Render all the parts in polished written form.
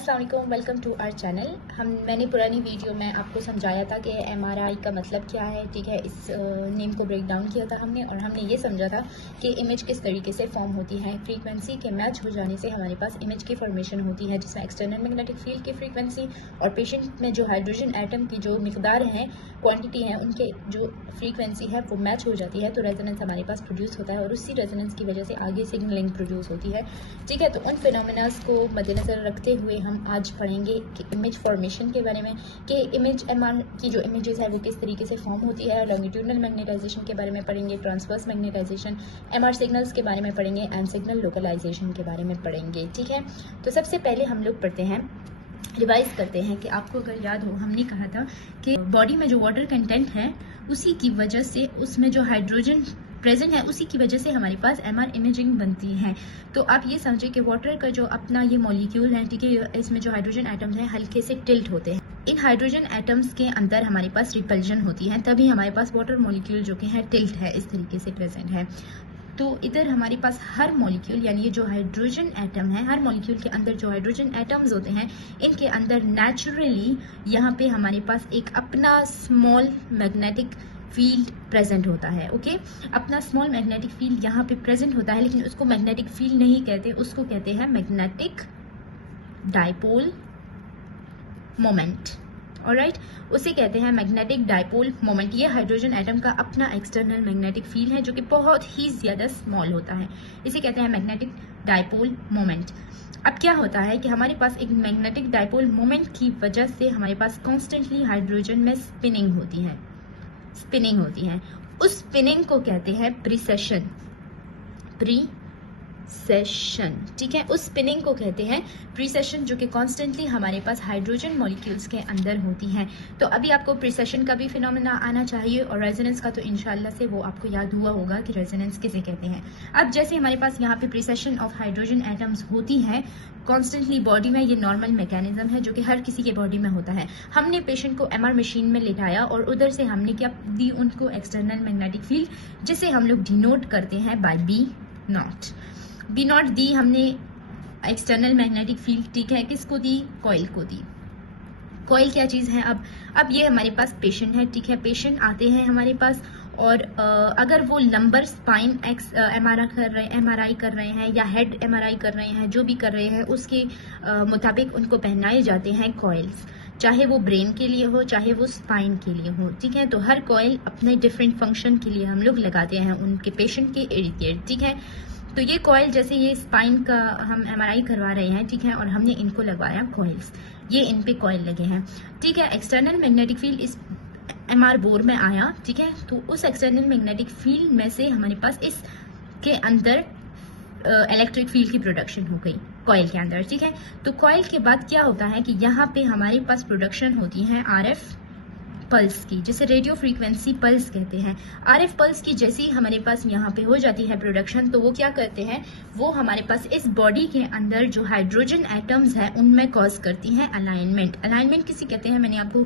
अस्सलाम वालेकुम, welcome to our channel. मैंने पुरानी वीडियो में आपको समझाया था कि एमआरआई का मतलब क्या है, ठीक है। इस नेम को ब्रेक डाउन किया था हमने और हमने ये समझा था कि इमेज किस तरीके से फॉर्म होती है। फ्रीक्वेंसी के मैच हो जाने से हमारे पास इमेज की फॉर्मेशन होती है, जिसमें एक्सटर्नल मैग्नेटिक फील्ड की फ्रीक्वेंसी और पेशेंट में जो हाइड्रोजन एटम की जो मिकदार है, क्वान्टिटी है, उनके जो फ्रीक्वेंसी है वो मैच हो जाती है, तो रेजोनेंस हमारे पास प्रोड्यूस होता है और उसी रेजोनेंस की वजह से आगे सिग्नलिंग प्रोड्यूस होती है, ठीक है। तो उन फिनोमेनास को मद्देनजर रखते हुए हम आज पढ़ेंगे कि इमेज फॉर्मेशन के बारे में, कि इमेज एमआर की जो इमेजेस है वो किस तरीके से फॉर्म होती है। लॉन्गिट्यूडनल मैग्नेटाइजेशन के बारे में पढ़ेंगे, ट्रांसवर्स मैग्नेटाइजेशन, एमआर सिग्नल्स के बारे में पढ़ेंगे एंड सिग्नल लोकलाइजेशन के बारे में पढ़ेंगे, ठीक है। तो सबसे पहले हम लोग पढ़ते हैं, रिवाइज करते हैं कि आपको अगर याद हो, हमने कहा था कि बॉडी में जो वाटर कंटेंट है उसी की वजह से, उसमें जो हाइड्रोजन प्रेजेंट है उसी की वजह से हमारे पास एमआर इमेजिंग बनती है। तो आप ये समझिए कि वाटर का जो अपना ये मॉलिक्यूल है, ठीक है, इसमें जो हाइड्रोजन एटम्स हैं हल्के से टिल्ट होते हैं। इन हाइड्रोजन एटम्स के अंदर हमारे पास रिपल्जन होती है, तभी हमारे पास वाटर मॉलिक्यूल जो कि है टिल्ट है, इस तरीके से प्रेजेंट है। तो इधर हमारे पास हर मॉलिक्यूल, यानी ये जो हाइड्रोजन एटम है, हर मॉलिक्यूल के अंदर जो हाइड्रोजन एटम्स होते हैं इनके अंदर नेचुरली यहाँ पे हमारे पास एक अपना स्मॉल मैग्नेटिक फील्ड प्रेजेंट होता है, ओके। अपना स्मॉल मैग्नेटिक फील्ड यहाँ पे प्रेजेंट होता है, लेकिन उसको मैग्नेटिक फील्ड नहीं कहते, उसको कहते हैं मैग्नेटिक डाइपोल मोमेंट, ऑलराइट। उसे कहते हैं मैग्नेटिक डाइपोल मोमेंट। ये हाइड्रोजन एटम का अपना एक्सटर्नल मैग्नेटिक फील्ड है जो कि बहुत ही ज्यादा स्मॉल होता है, इसे कहते हैं मैग्नेटिक डाइपोल मोमेंट। अब क्या होता है कि हमारे पास एक मैग्नेटिक डाइपोल मोमेंट की वजह से हमारे पास कॉन्स्टेंटली हाइड्रोजन में स्पिनिंग होती है, उस स्पिनिंग को कहते हैं प्रीसेशन, ठीक है। उस स्पिनिंग को कहते हैं प्रीसेशन, जो कि कॉन्स्टेंटली हमारे पास हाइड्रोजन मॉलिक्यूल्स के अंदर होती हैं। तो अभी आपको प्रीसेशन का भी फिनोमेना आना चाहिए और रेजोनेंस का तो इंशाल्लाह से वो आपको याद हुआ होगा कि रेजोनेंस किसे कहते हैं। अब जैसे हमारे पास यहाँ पे प्रीसेशन ऑफ हाइड्रोजन एटम्स होती है कॉन्स्टेंटली बॉडी में, ये नॉर्मल मैकेनिज्म है जो कि हर किसी के बॉडी में होता है। हमने पेशेंट को एमआर मशीन में लिटाया और उधर से हमने क्या दी, उनको एक्सटर्नल मैग्नेटिक फील्ड, जिसे हम लोग डिनोट करते हैं बाय बी नॉट दी हमने एक्सटर्नल मैग्नेटिक फील्ड, ठीक है। किसको दी? कॉइल को दी। कॉइल क्या चीज है? अब ये हमारे पास पेशेंट है, ठीक है। पेशेंट आते हैं हमारे पास और अगर वो लंबर स्पाइन एमआरआई कर रहे हैं या हेड एमआरआई कर रहे हैं, जो भी कर रहे हैं उसके मुताबिक उनको पहनाए जाते हैं कॉइल्स, चाहे वो ब्रेन के लिए हो चाहे वो स्पाइन के लिए हो, ठीक है। तो हर कॉइल अपने डिफरेंट फंक्शन के लिए हम लोग लगाते हैं उनके पेशेंट के इर्द गिर्द, ठीक है। तो ये कॉइल, जैसे ये स्पाइन का हम एमआरआई करवा रहे हैं, ठीक है, और हमने इनको लगवाया कॉइल्स, ये इन पे कॉइल लगे हैं, ठीक है। एक्सटर्नल मैग्नेटिक फील्ड इस एमआर बोर में आया, ठीक है। तो उस एक्सटर्नल मैग्नेटिक फील्ड में से हमारे पास इस के अंदर इलेक्ट्रिक फील्ड की प्रोडक्शन हो गई कॉइल के अंदर, ठीक है। तो कॉइल के बाद क्या होता है कि यहाँ पे हमारे पास प्रोडक्शन होती है आरएफ पल्स की, जिसे रेडियो फ्रीक्वेंसी पल्स कहते हैं। आरएफ पल्स की जैसी हमारे पास यहाँ पे हो जाती है प्रोडक्शन, तो वो क्या करते हैं, वो हमारे पास इस बॉडी के अंदर जो हाइड्रोजन एटम्स हैं उनमें कॉज करती हैं अलाइनमेंट किसी कहते हैं, मैंने आपको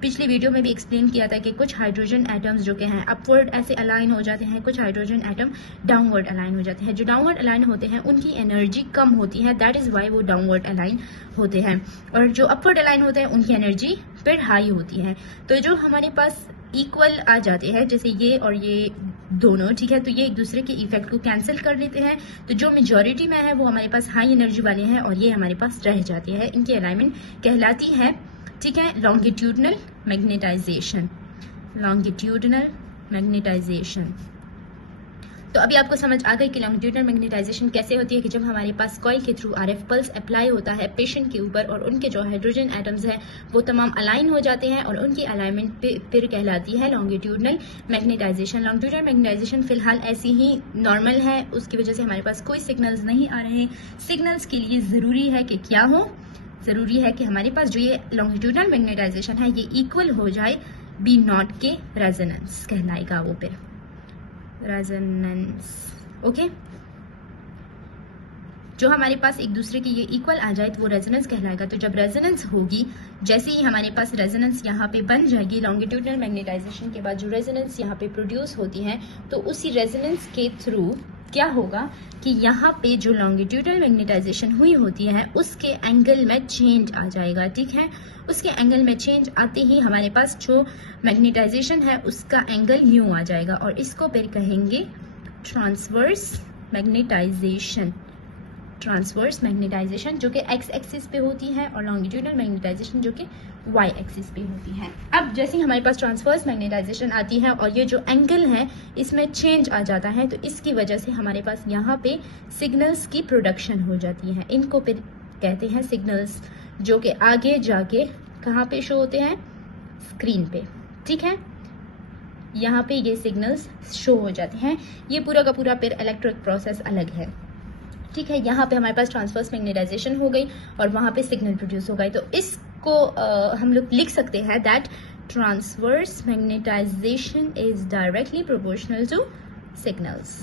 पिछली वीडियो में भी एक्सप्लेन किया था कि कुछ हाइड्रोजन एटम्स जो कि हैं अपवर्ड ऐसे अलाइन हो जाते हैं, कुछ हाइड्रोजन एटम डाउनवर्ड अलाइन हो जाते हैं। जो डाउनवर्ड अलाइन होते हैं उनकी एनर्जी कम होती है, दैट इज वाई वो डाउनवर्ड अलाइन होते हैं, और जो अपवर्ड अलाइन होते हैं उनकी एनर्जी फिर हाई होती है। तो जो हमारे पास इक्वल आ जाते हैं, जैसे ये और ये दोनों, ठीक है, तो ये एक दूसरे के इफेक्ट को कैंसिल कर देते हैं। तो जो मेजॉरिटी में है वो हमारे पास हाई एनर्जी वाले हैं और ये हमारे पास रह जाते हैं, इनकी अलाइनमेंट कहलाती है, ठीक है, लॉन्गिट्यूडनल मैग्नेटाइजेशन। तो अभी आपको समझ आ गई कि लॉन्गिट्यूडनल मैग्नेटाइजेशन कैसे होती है, कि जब हमारे पास कॉइल के थ्रू आरएफ पल्स अप्लाई होता है पेशेंट के ऊपर और उनके जो हाइड्रोजन एटम्स हैं वो तमाम अलाइन हो जाते हैं और उनकी अलाइनमेंट फिर कहलाती है लॉन्गिट्यूडनल मैग्नेटाइजेशन। लॉन्गिट्यूडनल मैग्नेटाइजेशन फिलहाल ऐसी ही नॉर्मल है, उसकी वजह से हमारे पास कोई सिग्नल्स नहीं आ रहे हैं। सिग्नल्स के लिए ज़रूरी है कि क्या हो, ज़रूरी है कि हमारे पास जो ये लॉन्गिट्यूडनल मैग्नेटाइजेशन है ये इक्वल हो जाए बी नॉट के, रेजोनेंस कहलाएगा वो, फिर रेजोनेंस, ओके। जो हमारे पास एक दूसरे के ये इक्वल आ जाए तो वो रेजोनेंस कहलाएगा। तो जब रेजोनेंस होगी, जैसे ही हमारे पास रेजोनेंस यहाँ पे बन जाएगी, लॉन्गिट्यूडनल मैग्नेटाइजेशन के बाद जो रेजोनेंस यहाँ पे प्रोड्यूस होती है, तो उसी रेजोनेंस के थ्रू क्या होगा कि यहाँ पे जो लॉन्गिट्यूडल मैग्नेटाइजेशन हुई होती है उसके एंगल में चेंज आ जाएगा, ठीक है। उसके एंगल में चेंज आते ही हमारे पास जो मैग्नेटाइजेशन है उसका एंगल यूं आ जाएगा और इसको फिर कहेंगे ट्रांसवर्स मैग्नेटाइजेशन। ट्रांसवर्स मैग्नेटाइजेशन जो कि एक्स एक्सिस पे होती है और लॉन्गिट्यूडल मैग्नेटाइजेशन जो कि वाई एक्सिस पे होती है। अब जैसे ही हमारे पास ट्रांसवर्स मैग्नेटाइजेशन आती है और ये जो एंगल है इसमें चेंज आ जाता है, तो इसकी वजह से हमारे पास यहाँ पे सिग्नल्स की प्रोडक्शन हो जाती है। इनको फिर कहते हैं सिग्नल्स, जो कि आगे जाके कहाँ पे शो होते हैं, स्क्रीन पे, ठीक है। यहाँ पे ये सिग्नल्स शो हो जाते हैं। ये पूरा का पूरा फिर इलेक्ट्रिक प्रोसेस अलग है, ठीक है। यहाँ पे हमारे पास ट्रांसवर्स मैग्नेटाइजेशन हो गई और वहाँ पे सिग्नल प्रोड्यूस हो गई, तो इसको हम लोग लिख सकते हैं that transverse magnetization is directly proportional to signals.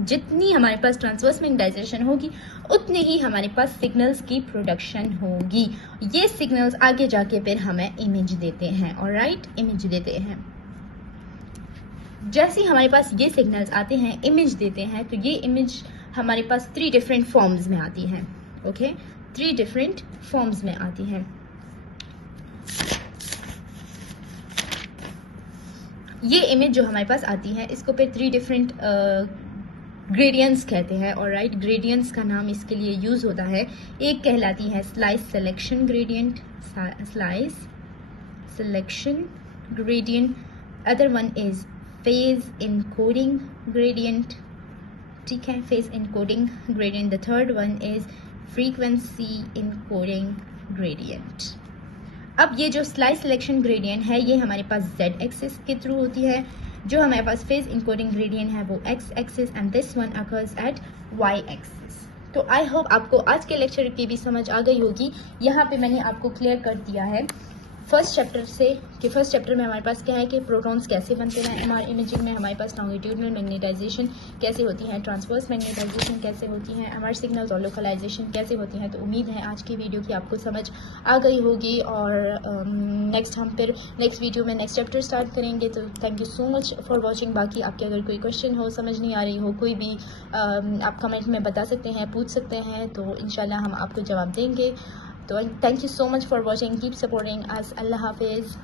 जितनी हमारे पास ट्रांसवर्स मैग्नेटाइजेशन होगी उतने ही हमारे पास सिग्नल्स की प्रोडक्शन होगी। ये सिग्नल्स आगे जाके फिर हमें इमेज देते हैं, ऑलराइट, इमेज देते हैं। जैसे हमारे पास ये सिग्नल्स आते हैं, इमेज देते हैं, तो ये इमेज हमारे पास 3 डिफरेंट फॉर्म्स में आती है, ओके, 3 डिफरेंट फॉर्म्स में आती है। ये इमेज जो हमारे पास आती है इसको फिर 3 डिफरेंट ग्रेडियंट्स कहते हैं, ऑलराइट। ग्रेडियंट्स का नाम इसके लिए यूज होता है। एक कहलाती है slice selection gradient, slice selection gradient. Other one is phase encoding gradient, ठीक है, phase encoding gradient. The third one is frequency encoding gradient. अब ये जो स्लाइस सिलेक्शन ग्रेडियंट है ये हमारे पास z एक्सिस के थ्रू होती है। जो हमारे पास फेज इनकोडिंग ग्रेडियंट है वो x axis and this one occurs at y axis. तो आई होप आपको आज के लेक्चर की भी समझ आ गई होगी। यहाँ पे मैंने आपको क्लियर कर दिया है फर्स्ट चैप्टर से कि फर्स्ट चैप्टर में हमारे पास क्या है कि प्रोटॉन्स कैसे बनते हैं, एमआर इमेजिंग में हमारे पास लॉन्गिट्यूडनल मैग्नेटाइजेशन कैसे होती है, ट्रांसवर्स मैग्नेटाइजेशन कैसे होती है, एमआर सिग्नल्स और लोकलाइजेशन कैसे होती हैं। तो उम्मीद है आज की वीडियो की आपको समझ आ गई होगी और हम फिर नेक्स्ट वीडियो में नेक्स्ट चैप्टर स्टार्ट करेंगे। तो thank you so much for watching. बाकी आपके अगर कोई क्वेश्चन हो, समझ नहीं आ रही हो, कोई भी आप कमेंट में बता सकते हैं, पूछ सकते हैं, तो इंशाल्लाह हम आपको जवाब देंगे। तो thank you so much for watching. Keep supporting us. Allah Hafiz.